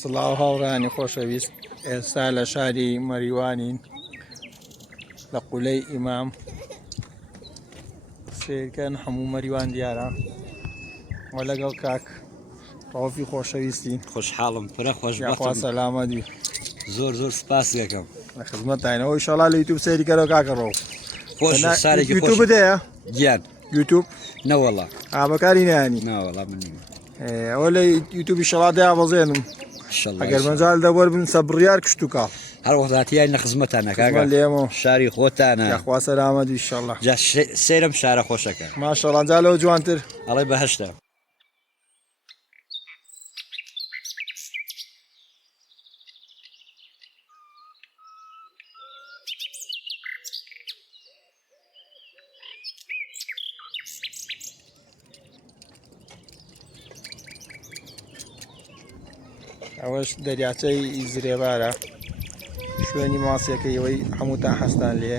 سڵاو هاوڕانی خۆشەویست، ئێستا لە شاری مەریوانین لە قولەی ئیمام. سیرکەن هەموو مەریوان دیارە وە لەگەڵ کاک ڕەوفی خۆشەویستین. خۆشحاڵم پرە یاخوا خۆشبەختم سەلامەت بی. زۆر زۆر سپاس دەکەم. لە خزمەتتانەوە ئینشەڵا لە یوتیوب سەیری کەرەوە کاکە ڕەوف. خۆش سارێکی یوتیوب خۆش بدەیە گیان یوتیوب نەوەڵا بەکاری نانی ناوەڵا من نیم ئەوە لە یوتیوبی شەڵا دەیاوەزێنم ئەگەر مەجال دەوەر بن سەبڕیار کشتتوکە هەر وەختاتیای نە خزمەتانە کاکە لێمە شاری خۆتانە یاخوا سەلامەت بی ئینشەڵا. جا سێرم شارە خۆشەکە ماشەڵا جا لەوە جوانتر ئەڵێ بەهەشتە. ئەوەش دەریاچەی زرێبارە، شوێنی ماسیەکەی ئەوەی هەمووتان هەستان لێ.